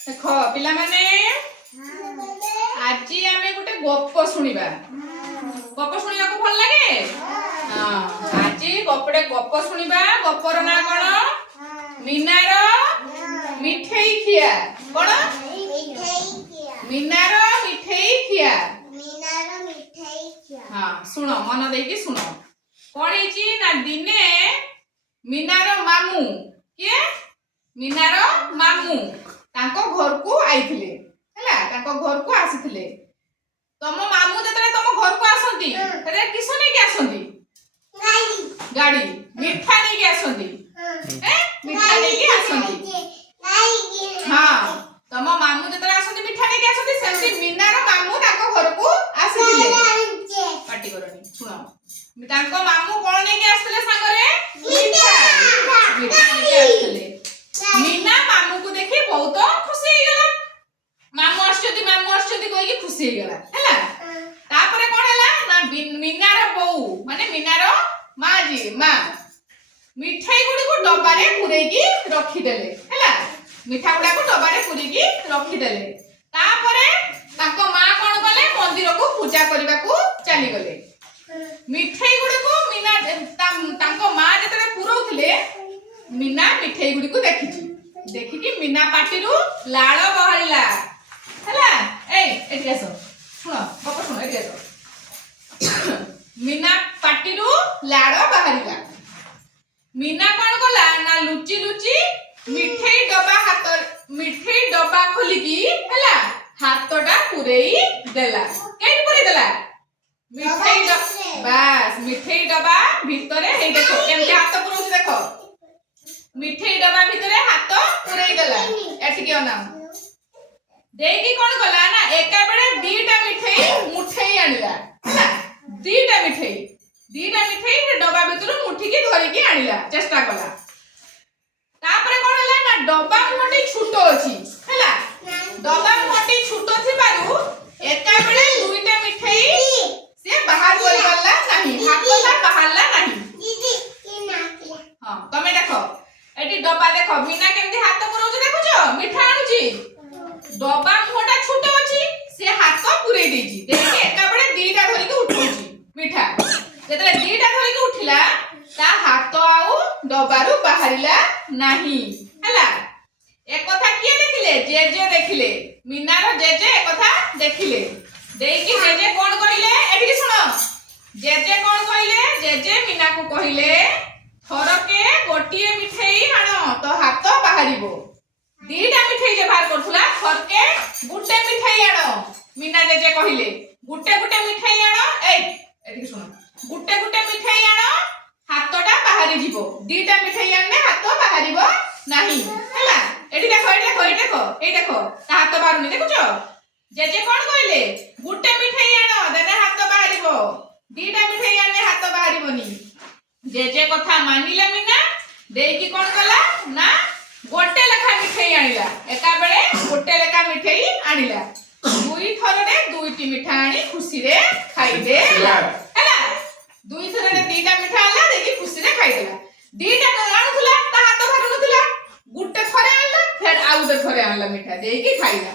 देख पिला माने आज आमे गोटे गप शुणिबा गप शुणिबा को भल लागे हां आज गपडे गप शुणिबा गपर ना कोन मीनार मिठेई खिया कोन मीनार मिठेई खिया हां सुनो मन देकी सुनो कोन हिची ना दिने मीनार मामू के मीनार मामू तांको घर को आइथिले हैला तांको घर को आसीथिले तम मामू जतरे तम घर को आसंती तरे किसो नै के आसंती गाड़ी मिठा नै के आसंती मिठा नै के आसंती हां तम मामू जतरे आसंती मिठा नै के आसंती सेमती मीनार मामू तांको घर को आसीथिले पार्टी करनी सुनो तांको मामू कोन नै के आसले संगरे मिठा मिठा नै के आसले मीना मामू को देखि बहुत खुशी हो गेला मामू आछती कोइ की खुशी हो गेला हैला तापरे कोन हैला ना मीनार बहू माने मीनार मां जी मां मिठाई गुडी को डब्बा रे पुरै की रखी देले हैला मिठा गुडा को डब्बा रे पुरै की रखी देले तापरे ताको मां कोन गले मंदिर को पूजा करबा को चली गले मिठाई गुडी को मीना ताको मां जतरे पुरौथिले मीना मिठाई गुडी को देखि कि मीना पाटीरू लाळ बहरिला हैला एठी आसो सुनो बापा सुनो एठी आसो मीना पाटीरू लाळ बहरिला मीना कोन गला ना लुची लुची मिठाई डब्बा खोली की हैला हातटा पुरेई देला केन पुरेई देला मिठाई डब्बा भितरे हे देखो केमते हाथ पुरोछ देखो मिठाई डब्बा भितरे हाथ पुरेई देला एठी के ना देकी कोन गला ना एका बेले दीटा मिठाई मुठेई आनिला ना दीटा मिठाई डब्बा भितरु मुठी की धरि की आनिला चेष्टा कला तापरे कोन हला ना डब्बा मुठी छोटो अछि हैला डब्बा मुठी छोटो थिबारु एका बेले दुईटा मिठाई से बाहर करि गला नाही हाथला बाहरला नाही हां तमे देखो एटी डब्बा देखो मीना केमती हाथ पुरौछ देखुछो मिठा आनुची डब्बा मुहटा छोटो अछि से हाथ पुरै देछि देखि एका बेले दीटा धरि के उठुछि मिठा जेतरे दीटा धरि के उठिला ता हाथ आउ डब्बारु बाहरिला नाही हैला एक कथा किए देखिले जेजे देखिले मीनार जेजे एक कथा देखिले देकी जेजे कोन कहिले एठी सुनो जेजे कोन कहिले जेजे मीना को कहिले थरके गोटिए मिठाई आनो तो हाथ बाहरिबो दीटा मिठाई जे बाहर करथुला थरके गुटे मिठाई आनो मीना जेजे कहिले गुटे मिठाई आनो एठी सुनो गुटे मिठाई आनो हाथटा बाहरी जीवो दीटा मिठाई आनले हाथ बाहरिबो नाही हैला एठी देखो ता हाथ बाहरुनी देखुछो जेजे कोन कहिले गुटे मिठाई आनो देने हाथ बाहरिबो दीटा मिठाई आनले हाथ बाहरिबोनी जेजे कथा मानिला मीना देकी कोन कला ना गोटे लेखा मिठाई आनिला एका बेले गोटे लेखा मिठाई आनिला दुई थररे दुईटी मिठा आनी खुशी रे खाई देला हैला दुई थररे दीटा मिठा आला देकी खुशी रे खाई देला दीटा आनुथुला ता हाथ भरनुथुला गुटे थरे आनला फेर आउ दे थरे आनला मिठा देकी खाइला